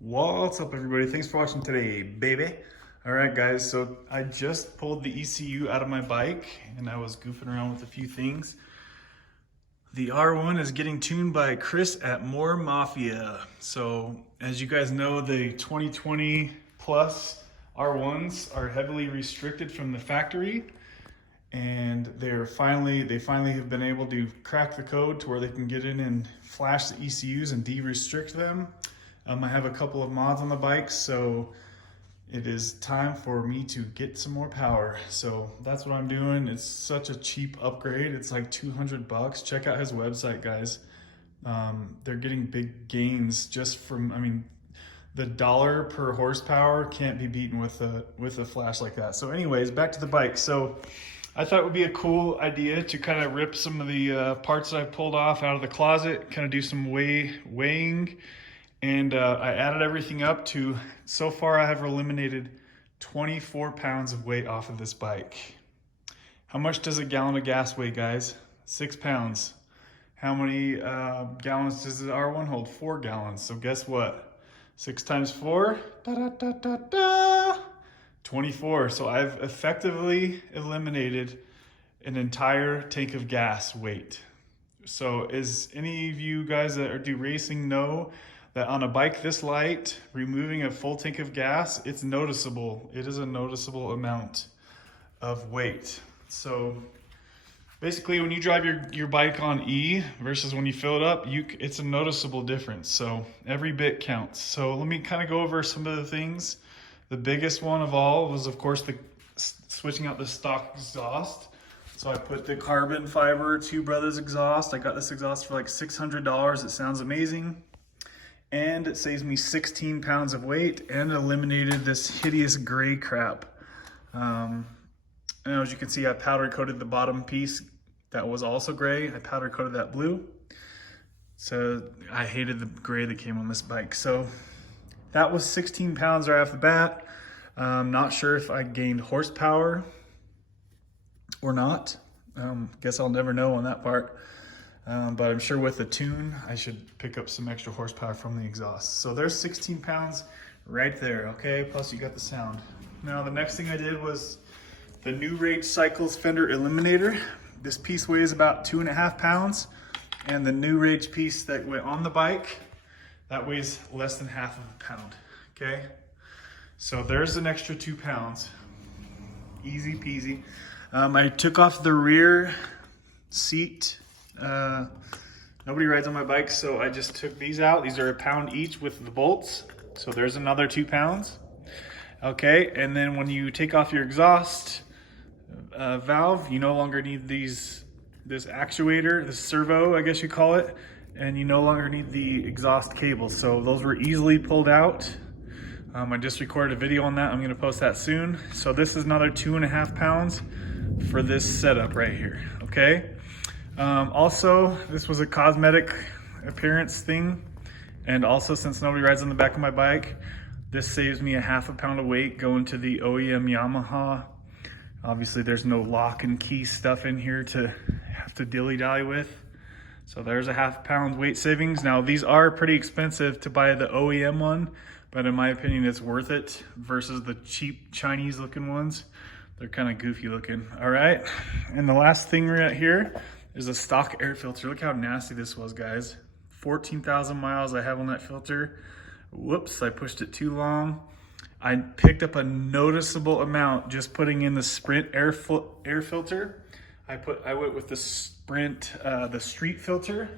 What's up, everybody? Thanks for watching today, baby. All right, guys, so I just pulled the ECU out of my bike and I was goofing around with a few things. The R1 is getting tuned by Chris at More Mafia. So as you guys know, the 2020 plus R1s are heavily restricted from the factory, and they finally have been able to crack the code to where they can get in and flash the ECUs and de-restrict them. I have a couple of mods on the bike, so it is time for me to get some more power. So that's what I'm doing. It's such a cheap upgrade. It's like 200 bucks. Check out his website, guys. They're getting big gains just from, the dollar per horsepower can't be beaten with a flash like that. So anyways, back to the bike. So I thought it would be a cool idea to kind of rip some of the parts that I pulled off out of the closet, kind of do some weighing. And I added everything up to, so far I have eliminated 24 pounds of weight off of this bike. How much does a gallon of gas weigh, guys? 6 pounds. How many gallons does the R1 hold? 4 gallons. So guess what? 6 times 4, 24. So I've effectively eliminated an entire tank of gas weight. So as any of you guys that do racing know, that on a bike this light, removing a full tank of gas, it's noticeable. It is a noticeable amount of weight. So basically when you drive your bike on E versus when you fill it up, it's a noticeable difference. So every bit counts. So let me kind of go over some of the things. The biggest one of all was, of course, switching out the stock exhaust. So I put the carbon fiber Two Brothers exhaust. I got this exhaust for like $600. It sounds amazing. And it saves me 16 pounds of weight and eliminated this hideous gray crap. And as you can see, I powder coated the bottom piece that was also gray. I powder coated that blue. So I hated the gray that came on this bike. So that was 16 pounds right off the bat. Not sure if I gained horsepower or not. Guess I'll never know on that part. But I'm sure with the tune, I should pick up some extra horsepower from the exhaust. So there's 16 pounds right there, okay? Plus you got the sound. Now the next thing I did was the New Rage Cycles fender eliminator. This piece weighs about 2.5 pounds. And the New Rage piece that went on the bike, that weighs less than half of a pound, okay? So there's an extra 2 pounds. Easy peasy. I took off the rear seat. Nobody rides on my bike, so I just took these out. These are a pound each with the bolts. So there's another 2 pounds. Okay, and then when you take off your exhaust valve, you no longer need this actuator, this servo, I guess you call it, and you no longer need the exhaust cable. So those were easily pulled out. I just recorded a video on that. I'm gonna post that soon. So this is another 2.5 pounds for this setup right here, okay? Also, this was a cosmetic appearance thing. And also, since nobody rides on the back of my bike, this saves me a half a pound of weight going to the OEM Yamaha. Obviously, there's no lock and key stuff in here to have to dilly-dally with. So there's a half pound weight savings. Now, these are pretty expensive to buy the OEM one, but in my opinion, it's worth it versus the cheap Chinese looking ones. They're kind of goofy looking, all right? And the last thing right here is a stock air filter. Look how nasty this was, guys. 14,000 miles I have on that filter. Whoops, I pushed it too long. I picked up a noticeable amount just putting in the Sprint air filter. I went with the Sprint, the street filter.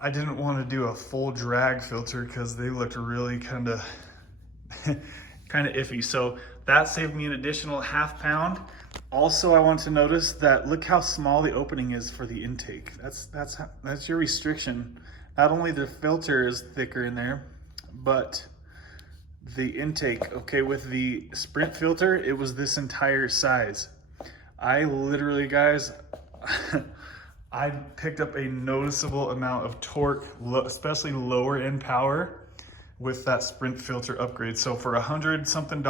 I didn't want to do a full drag filter because they looked really kind of iffy. So that saved me an additional half pound. Also, I want to notice that look how small the opening is for the intake. That's your restriction. Not only the filter is thicker in there, but the intake, okay, with the Sprint filter, it was this entire size. I literally, guys, I picked up a noticeable amount of torque, especially lower end power with that Sprint filter upgrade. So for $100 something,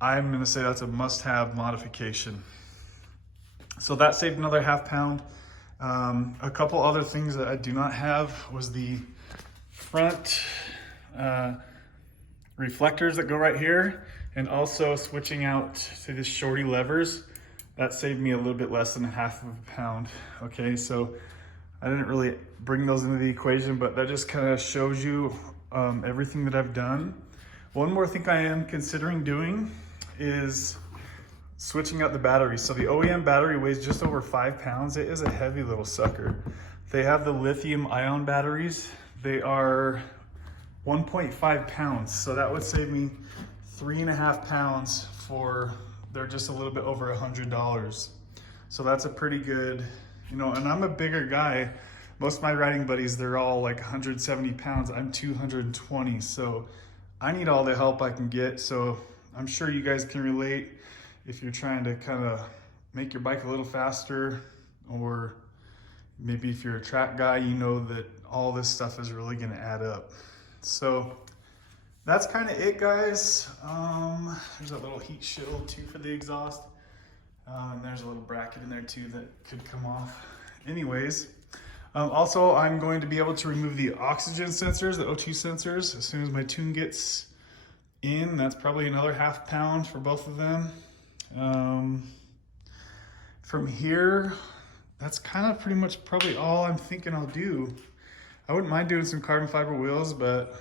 I'm gonna say that's a must-have modification. So that saved another half pound. A couple other things that I do not have was the front reflectors that go right here, and also switching out to the shorty levers. That saved me a little bit less than half of a pound. Okay, so I didn't really bring those into the equation, but that just kind of shows you everything that I've done. One more thing I am considering doing is switching out the battery. So the OEM battery weighs just over 5 pounds. It is a heavy little sucker. They have the lithium ion batteries. They are 1.5 pounds. So that would save me 3.5 pounds for, they're just a little bit over $100. So that's a pretty good, you know, and I'm a bigger guy. Most of my riding buddies, they're all like 170 pounds. I'm 220. So I need all the help I can get. So I'm sure you guys can relate if you're trying to kind of make your bike a little faster, or maybe if you're a track guy, you know that all this stuff is really gonna add up. So that's kind of it, guys. There's a little heat shield too for the exhaust. And there's a little bracket in there too that could come off. Anyways, also I'm going to be able to remove the oxygen sensors, the O2 sensors, as soon as my tune gets in. That's probably another half pound for both of them. From here, that's kind of pretty much probably all I'm thinking I'll do. I wouldn't mind doing some carbon fiber wheels, but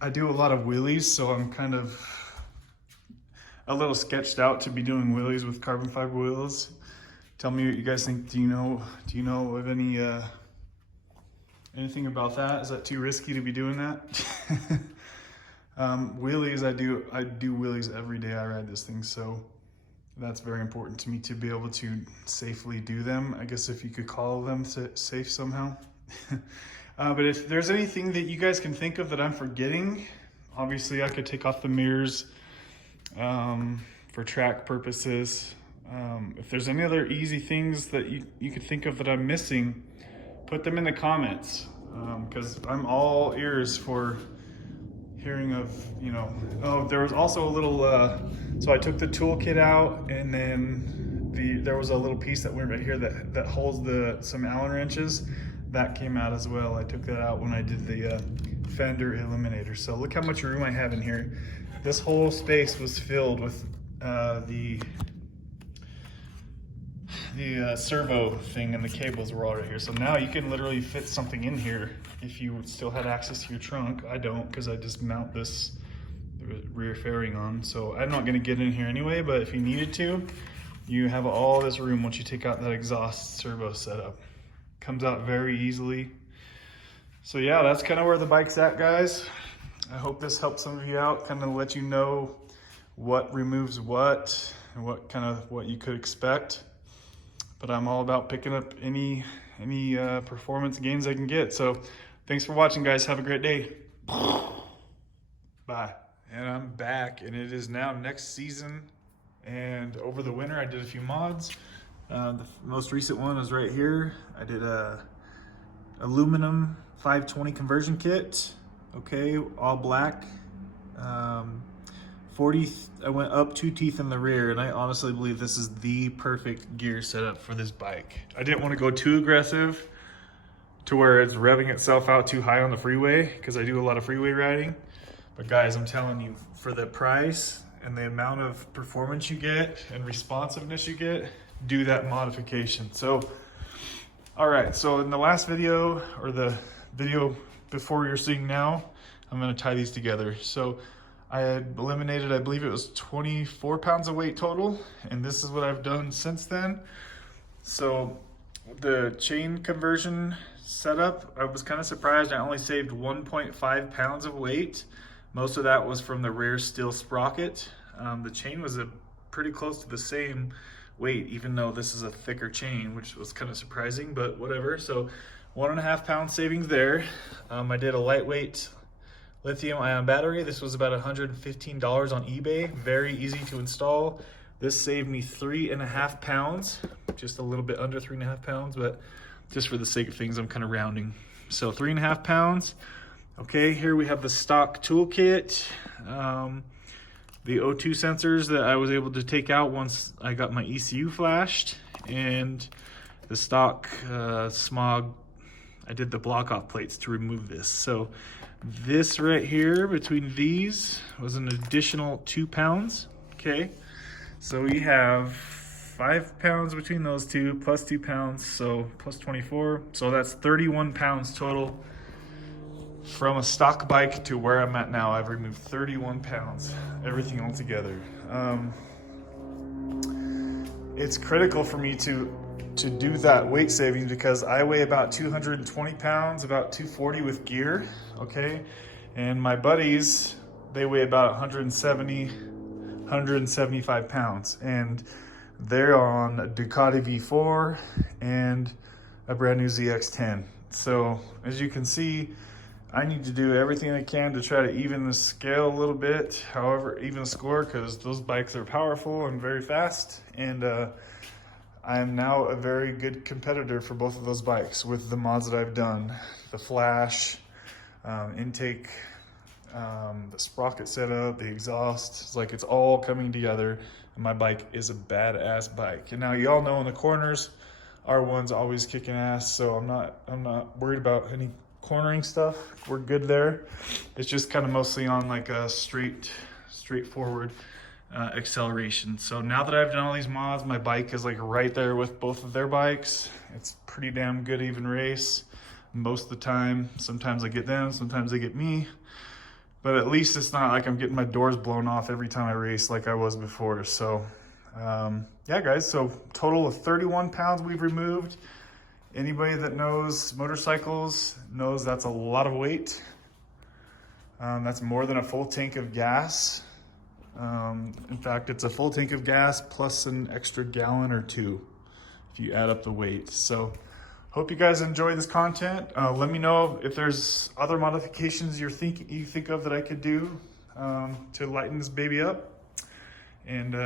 I do a lot of wheelies, so I'm kind of a little sketched out to be doing wheelies with carbon fiber wheels. Tell me what you guys think. Do you know of any anything about that? Is that too risky to be doing that? Wheelies, I do wheelies every day I ride this thing, so that's very important to me to be able to safely do them. I guess if you could call them safe somehow. But if there's anything that you guys can think of that I'm forgetting, obviously I could take off the mirrors for track purposes. If there's any other easy things that you could think of that I'm missing, put them in the comments, because I'm all ears for hearing of, you know. Oh, there was also a little, so I took the toolkit out, and then there was a little piece that went right here that holds some Allen wrenches. That came out as well. I took that out when I did the fender eliminator. So look how much room I have in here. This whole space was filled with the servo thing, and the cables were all right here. So now you can literally fit something in here if you still had access to your trunk. I don't, because I just mount this rear fairing on. So I'm not gonna get in here anyway, but if you needed to, you have all this room once you take out that exhaust servo setup. Comes out very easily. So yeah, that's kind of where the bike's at, guys. I hope this helps some of you out, kind of let you know what removes what and what you could expect. But I'm all about picking up any performance gains I can get. So thanks for watching, guys. Have a great day. Bye. And I'm back, and it is now next season. And over the winter, I did a few mods. The most recent one is right here. I did a aluminum 520 conversion kit. Okay, all black. 40, I went up 2 teeth in the rear, and I honestly believe this is the perfect gear setup for this bike. I didn't want to go too aggressive to where it's revving itself out too high on the freeway, because I do a lot of freeway riding. But guys, I'm telling you, for the price and the amount of performance you get and responsiveness you get, do that modification. So, all right, so in the last video, or the video before you're seeing now, I'm gonna tie these together. So I had eliminated, I believe it was 24 pounds of weight total, and this is what I've done since then. So the chain conversion setup, I was kind of surprised. I only saved 1.5 pounds of weight. Most of that was from the rear steel sprocket. The chain was pretty close to the same weight, even though this is a thicker chain, which was kind of surprising, but whatever. So 1.5 pound savings there. I did a lightweight lithium ion battery. This was about $115 on eBay. Very easy to install. This saved me 3.5 pounds, just a little bit under 3.5 pounds, but just for the sake of things, I'm kind of rounding. So 3.5 pounds. Okay, here we have the stock toolkit. The O2 sensors that I was able to take out once I got my ECU flashed, and the stock smog I did the block off plates to remove this. So this right here between these was an additional 2 pounds, okay? So we have 5 pounds between those two, plus 2 pounds, so plus 24. So that's 31 pounds total. From a stock bike to where I'm at now, I've removed 31 pounds, everything all together. It's critical for me to do that weight savings because I weigh about 220 pounds, about 240 with gear, okay? And my buddies, they weigh about 170, 175 pounds. And they're on a Ducati V4 and a brand new ZX10. So as you can see, I need to do everything I can to try to even the scale a little bit, however, even the score, because those bikes are powerful and very fast. And I am now a very good competitor for both of those bikes with the mods that I've done. The flash, intake, the sprocket setup, the exhaust. It's like it's all coming together. And my bike is a badass bike. And now y'all know in the corners, R1's always kicking ass, so I'm not worried about any cornering stuff. We're good there. It's just kind of mostly on like a straightforward acceleration. So now that I've done all these mods, my bike is like right there with both of their bikes. It's pretty damn good even race most of the time. Sometimes I get them, sometimes they get me, but at least it's not like I'm getting my doors blown off every time I race like I was before. So yeah guys, so total of 31 pounds we've removed. Anybody that knows motorcycles knows that's a lot of weight. That's more than a full tank of gas. In fact, it's a full tank of gas plus an extra gallon or 2 if you add up the weight. So hope you guys enjoy this content. Let me know if there's other modifications you think of that I could do to lighten this baby up. And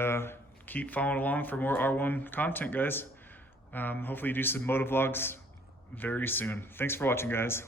keep following along for more R1 content, guys. Hopefully do some motovlogs very soon. Thanks for watching, guys.